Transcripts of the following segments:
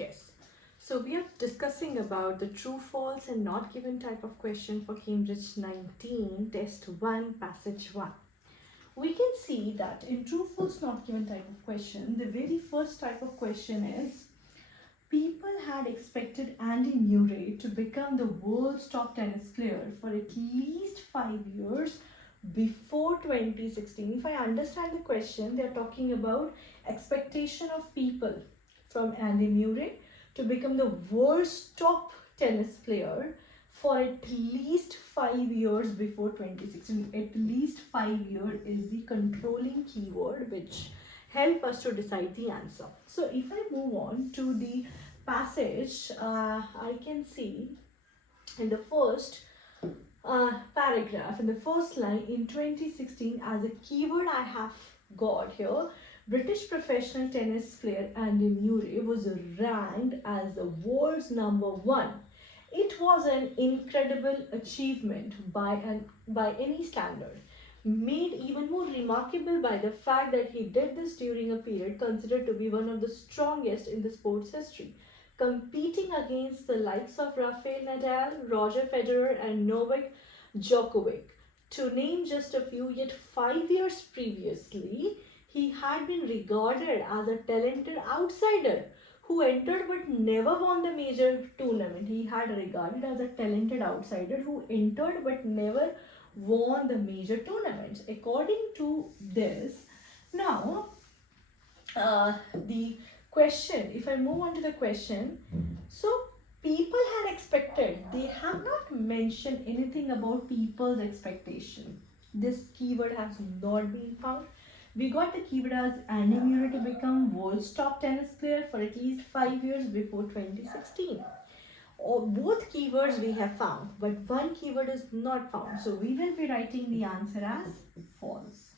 Yes. So we are discussing about the true, false and not given type of question for Cambridge 19 test 1 passage 1. We can see that in true, false, not given type of question, the very first type of question is people had expected Andy Murray to become the world's top tennis player for at least 5 years before 2016. If I understand the question, they are talking about expectation of people from Andy Murray to become the world's top tennis player for at least 5 years before 2016. At least 5 years is the controlling keyword which help us to decide the answer. So if I move on to the passage, I can see in the first paragraph, in the first line, in 2016, as a keyword I have got here, British professional tennis player Andy Murray was ranked as the world's #1. It was an incredible achievement by any standard, made even more remarkable by the fact that he did this during a period considered to be one of the strongest in the sport's history, competing against the likes of Rafael Nadal, Roger Federer and Novak Djokovic. To name just a few, yet 5 years previously, he had been regarded as a talented outsider who entered but never won the major tournament. He had regarded as a talented outsider who entered but never won the major tournaments. According to this, now the question, if I move on to the question, so people had expected, they have not mentioned anything about people's expectation. This keyword has not been found. We got the keyword as Andy Murray to become world's top tennis player for at least 5 years before 2016. Both keywords we have found, but one keyword is not found. So we will be writing the answer as false.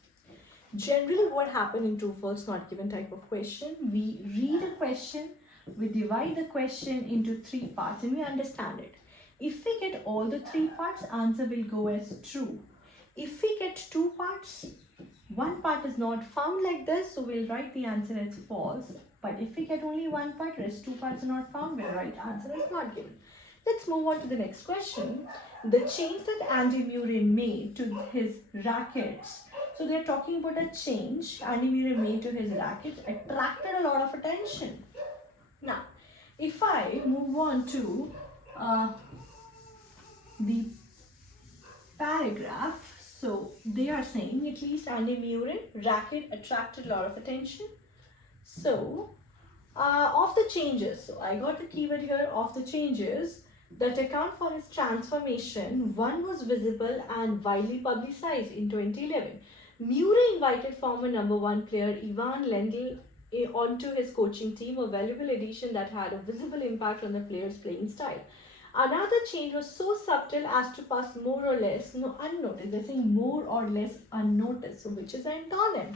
Generally, what happened in true, false, not given type of question, we read a question, we divide the question into 3 parts and we understand it. If we get all the 3 parts, answer will go as true. If we get 2 parts, one part is not found like this, so we'll write the answer as false. But if we get only 1 part, rest 2 parts are not found, we'll write answer as not given. Let's move on to the next question. The change that Andy Murray made to his rackets. So they're talking about a change Andy Murray made to his rackets attracted a lot of attention. Now, if I move on to the paragraph, so they are saying at least Andy Murray racket attracted a lot of attention. So of the changes, so I got the keyword here, of the changes that account for his transformation, one was visible and widely publicized in 2011. Murray invited former #1 player Ivan Lendl onto his coaching team, a valuable addition that had a visible impact on the player's playing style. Another change was so subtle as to pass more or less unnoticed. They're saying more or less unnoticed, so which is an antonym.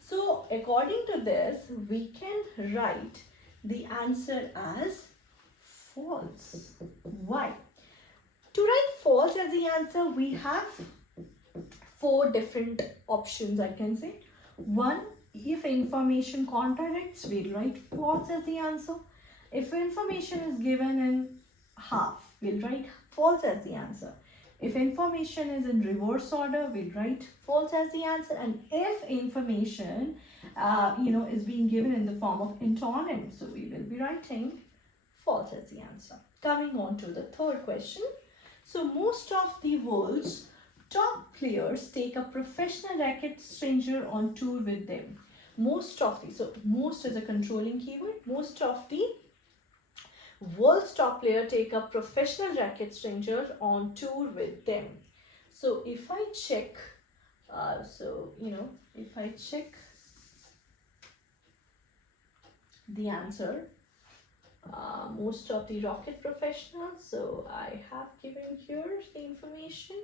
So according to this, we can write the answer as false. Why? To write false as the answer, we have 4 different options, I can say. 1, if information contradicts, we'll write false as the answer. If information is given in half, we'll write false as the answer. If information is in reverse order, we'll write false as the answer. And if information is being given in the form of antonym, so we will be writing false as the answer. Coming on to the third question. So most of the world's top players take a professional racket stranger on tour with them. Most of the, so most is a controlling keyword. Most of the world's top player take a professional racket stranger on tour with them. So if I check, if I check the answer, most of the racket professionals, so I have given here the information.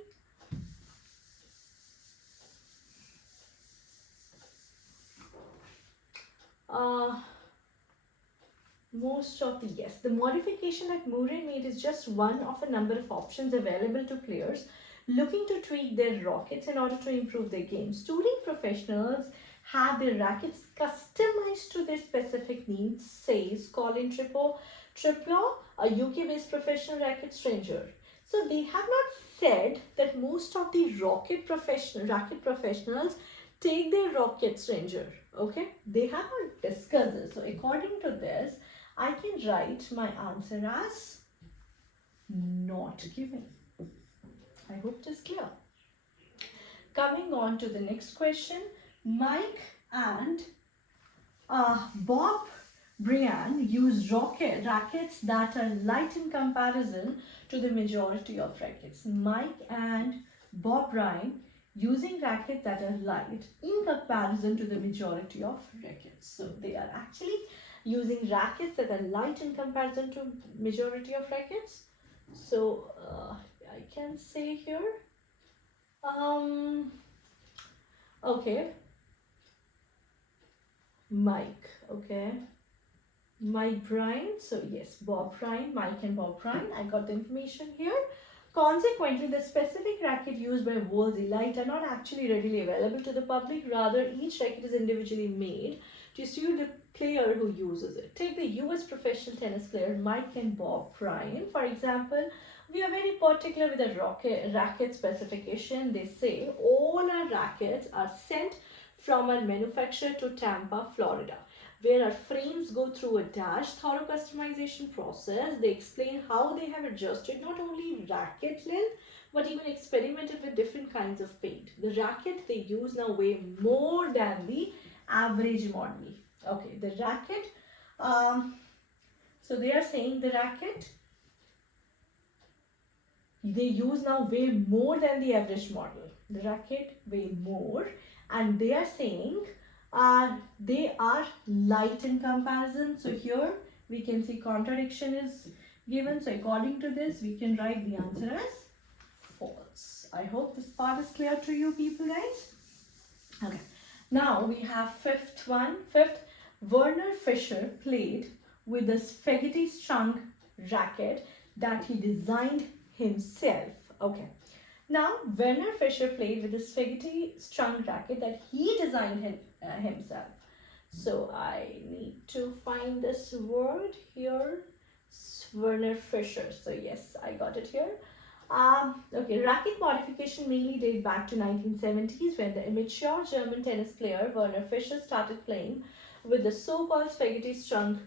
Most of the, yes, the modification that Murray made is just one of a number of options available to players looking to tweak their rackets in order to improve their games. Touring professionals have their rackets customized to their specific needs, says Colin Trippier, a UK-based professional racket stranger. So they have not said that most of the racket professionals take their rocket stranger. Okay, they have not discussed this. So according to this, I can write my answer as not given. I hope it is clear. Coming on to the next question, Mike and Bob Brian use rackets that are light in comparison to the majority of rackets. Mike and Bob Brian using rackets that are light in comparison to the majority of rackets. So they are actually using rackets that are light in comparison to majority of rackets. So I can say here, okay, Mike, okay, Mike Bryan. So yes, Bob Bryan, Mike and Bob Bryan. I got the information here. Consequently, the specific racket used by World's Elite are not actually readily available to the public. Rather, each racket is individually made to suit the player who uses it. Take the US professional tennis player Mike and Bob Bryan. For example, we are very particular with the racket specification. They say all our rackets are sent from our manufacturer to Tampa, Florida, where our frames go through a thorough customization process. They explain how they have adjusted not only racket length but even experimented with different kinds of paint. The racket they use now weigh more than the average model. Okay, the racket, so they are saying the racket they use now weigh more than the average model. The racket weigh more, and they are saying they are light in comparison. So here we can see contradiction is given. So according to this, we can write the answer as false. I hope this part is clear to you people, guys. Okay. Now we have fifth, Werner Fischer played with a spaghetti strung racket that he designed himself. Okay. Now, Werner Fischer played with a spaghetti strung racket that he designed himself. So, I need to find this word here. Werner Fischer. So, yes, I got it here. Okay, racket modification mainly date back to 1970s when the immature German tennis player Werner Fischer started playing with the so-called spaghetti strung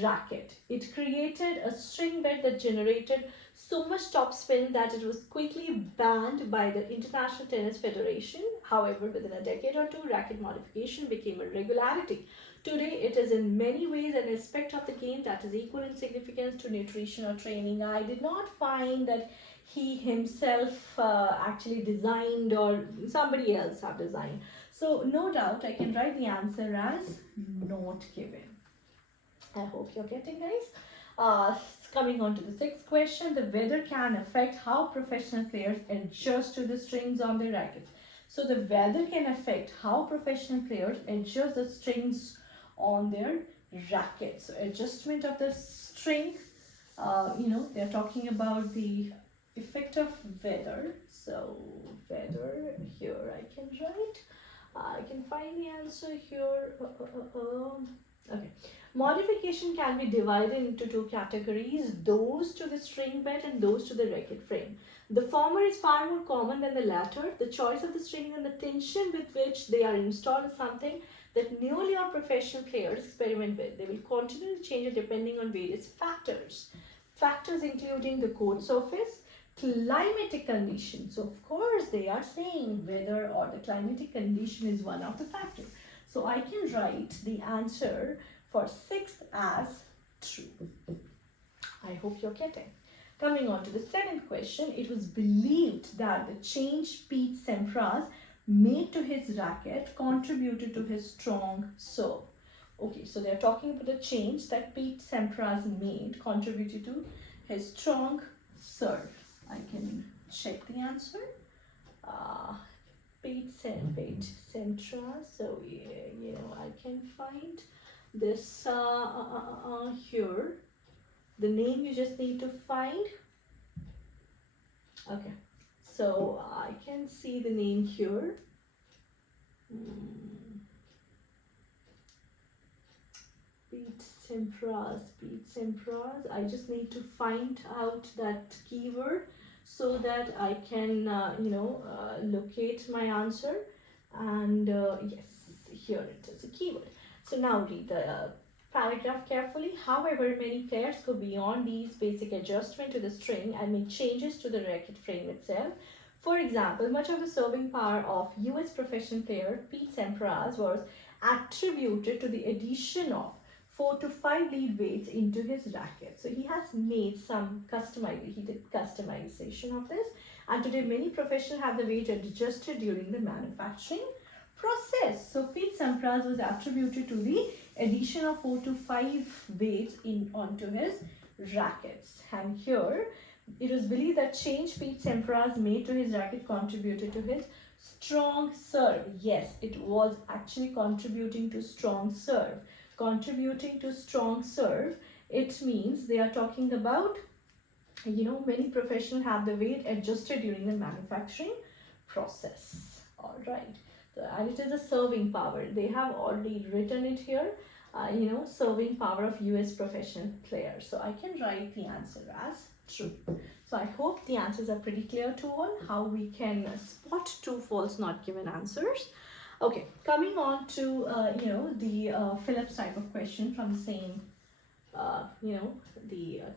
racket. It created a string bed that generated so much topspin that it was quickly banned by the International Tennis Federation. However, within a decade or two, racket modification became a regularity. Today, it is in many ways an aspect of the game that is equal in significance to nutrition or training. I did not find that he himself actually designed or somebody else have designed. So, no doubt, I can write the answer as not given. I hope you're getting, guys. Coming on to the sixth question, the weather can affect how professional players adjust to the strings on their rackets. So the weather can affect how professional players adjust the strings on their rackets. So adjustment of the string, they're talking about the effect of weather. So weather, here I can write. I can find the answer here. Okay. Modification can be divided into two categories, those to the string bed and those to the racket frame. The former is far more common than the latter. The choice of the strings and the tension with which they are installed is something that newly or professional players experiment with. They will continually change it depending on various factors. Factors including the court surface, climatic conditions. So of course they are saying weather or the climatic condition is one of the factors. So I can write the answer for sixth as true. I hope you're getting. Coming on to the seventh question, it was believed that the change Pete Sampras made to his racket contributed to his strong serve. Okay, so they're talking about the change that Pete Sampras made contributed to his strong serve. I can check the answer. Pete Sampras. So I can find this here. The name you just need to find. Okay, so I can see the name here. Pete Sampras. I just need to find out that keyword so that I can, locate my answer. And yes, here it is, a keyword. So now read the paragraph carefully. However, many players go beyond these basic adjustment to the string and make changes to the racket frame itself. For example, much of the serving power of US professional player Pete Sampras was attributed to the addition of 4 to 5 lead weights into his racket. So he has made some customization of this, and today many professionals have the weight adjusted during the manufacturing process. So Pete Sampras was attributed to the addition of 4 to 5 weights onto his rackets. And here it is believed that change Pete Sampras made to his racket contributed to his strong serve. Yes, it was actually contributing to strong serve. Contributing to strong serve, it means they are talking about, many professionals have the weight adjusted during the manufacturing process. All right. So, and it is a serving power. They have already written it here, serving power of US professional players. So I can write the answer as true. So I hope the answers are pretty clear to all, how we can spot true, false, not given answers. Okay, coming on to, the Phillips type of question from the same,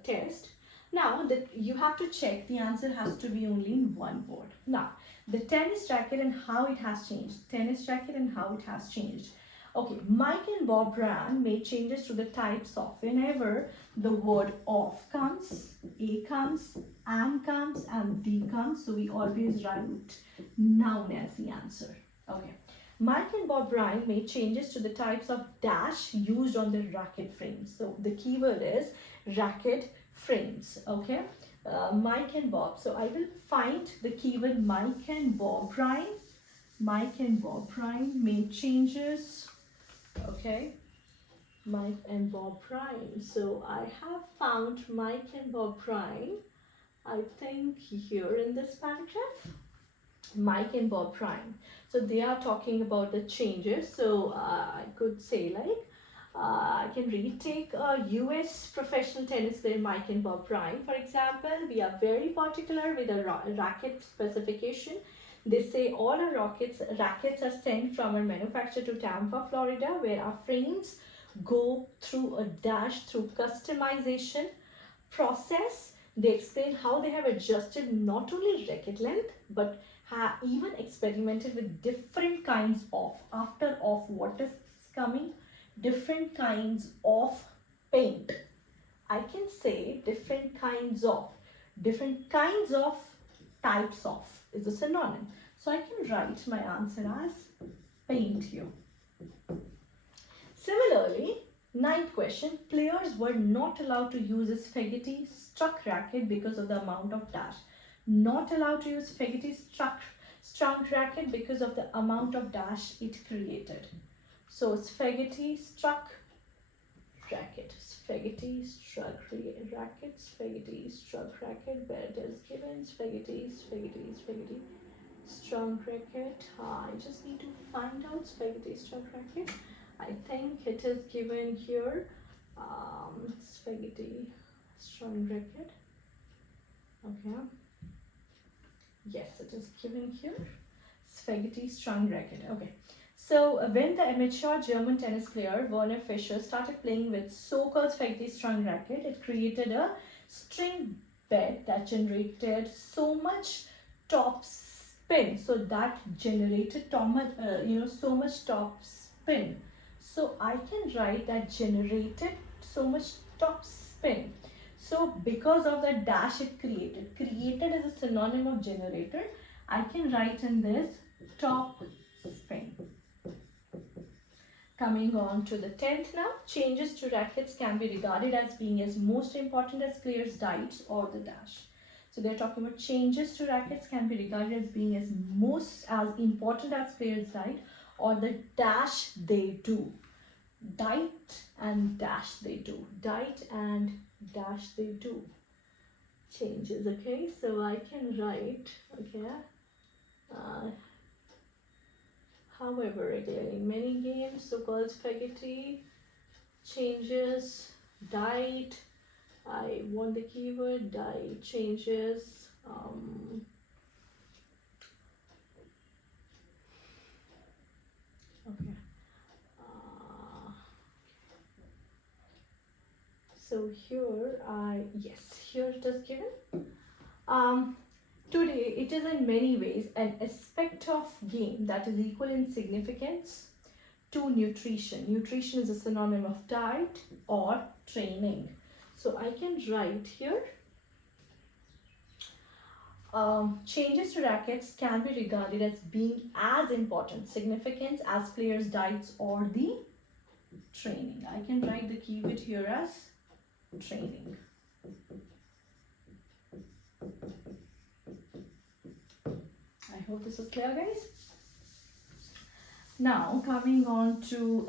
test. Now that you have to check, the answer has to be only in one word. Now, the tennis racket and how it has changed. Tennis racket and how it has changed. Okay, Mike and Bob Brand made changes to the types of whenever the word of comes, A comes, and D comes. So we always write noun as the answer. Okay. Mike and Bob Bryan made changes to the types of dash used on the racket frames. So the keyword is racket frames. Okay. Mike and Bob. So I will find the keyword Mike and Bob Bryan. Mike and Bob Bryan made changes. Okay. Mike and Bob Bryan. So I have found Mike and Bob Bryan, I think here in this paragraph. Mike and Bob Bryan. So they are talking about the changes. So I could say like, I can retake a US professional tennis player Mike and Bob Bryan. For example, we are very particular with a racket specification. They say all our rackets are sent from our manufacturer to Tampa, Florida, where our frames go through a dash through customization process. They explain how they have adjusted not only racket length but have even experimented with different kinds of, after of what is coming, different kinds of paint. I can say different kinds of types of is a synonym. So I can write my answer as paint here. Similarly, ninth question, players were not allowed to use a spaghetti struck racket because of the amount of dash. Not allowed to use spaghetti struck racket because of the amount of dash it created. So spaghetti struck racket, spaghetti struck racket, spaghetti struck racket, where it is given, spaghetti struck racket. I just need to find out spaghetti struck racket. I think it is given here, spaghetti strong racket. Okay. Yes, it is given here, spaghetti strong racket. Okay. So when the amateur German tennis player Werner Fischer started playing with so-called spaghetti strung racket, it created a string bed that generated so much top spin. So that generated so much top spin. So I can write that generated so much top spin. So because of the dash it created as a synonym of generator, I can write in this top spin. Coming on to the 10th now, changes to rackets can be regarded as being as most important as players' diets or the dash. So they're talking about changes to rackets can be regarded as being as important as players' diet or the dash they do. Diet and dash they do. Diet and dash they do. Changes, okay? So I can write, okay, however, again, in many games, so-called spaghetti changes, diet. I want the keyword diet, changes, okay. So here here it is given. Um, Today it is in many ways an aspect of game that is equal in significance to nutrition. Nutrition is a synonym of diet or training. So I can write here, changes to rackets can be regarded as being as important significance as players' diets or the training. I can write the keyword here as training. I hope this is clear, guys. Now coming on to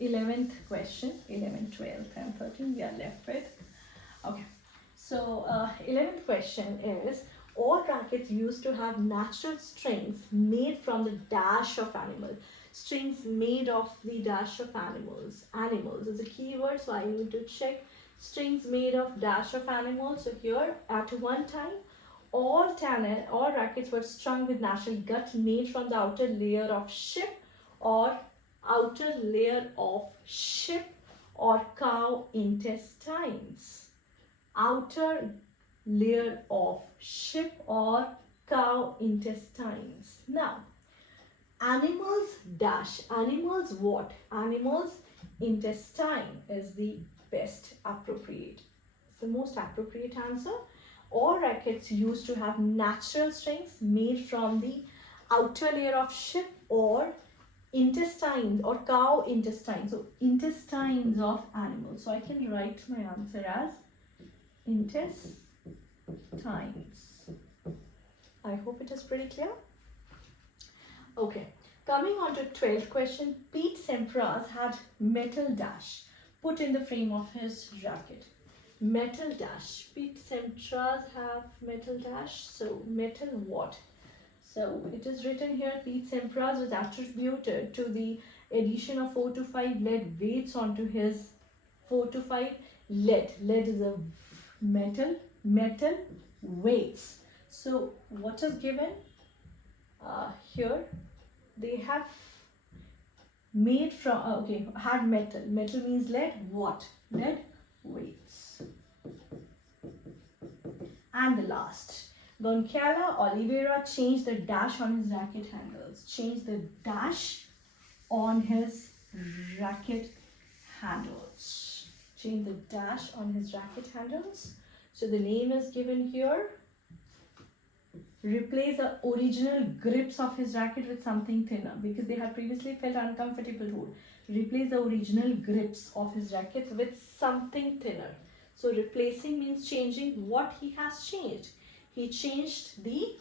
11th question, 11, 12 and 13 we are left with. Okay, so 11th question is, all rackets used to have natural strings made from the dash of animal. Strings made of the dash of animals. Animals is a keyword, so I need to check strings made of dash of animals. So here at one time, all rackets were strung with natural gut made from the outer layer of sheep or cow intestines. Outer layer of sheep or cow intestines. Now, animals dash. Animals what? Animals intestine is the best appropriate. It's the most appropriate answer. All rackets used to have natural strings made from the outer layer of sheep or intestines or cow intestines. So intestines of animals. So I can write my answer as intestines. I hope it is pretty clear. Okay, coming on to 12th question. Pete Sampras had metal dash put in the frame of his racket. Metal dash. Pete Sampras have metal dash. So metal what? So it is written here, Pete Sampras was attributed to the addition of 4 to 5 lead weights onto his 4 to 5 lead. Lead is a metal weights. So what is given here? They have made from had metal. Metal means lead. What? Lead weights. And the last, Goncalo Oliveira changed the dash on his racket handles. Changed the dash on his racket handles. Change the dash on his racket handles. So the name is given here. Replace the original grips of his racket with something thinner because they had previously felt uncomfortable to hold. Replace the original grips of his racket with something thinner. So replacing means changing. What he has changed? He changed the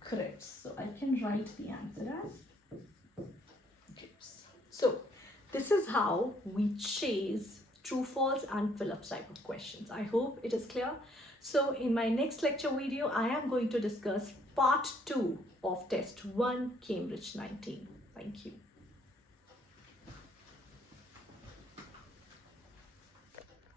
grips. So I can write the answer as grips. So this is how we chase true, false and fill-ups type of questions. I hope it is clear. So in my next lecture video, I am going to discuss part 2 of test 1 Cambridge 19. Thank you.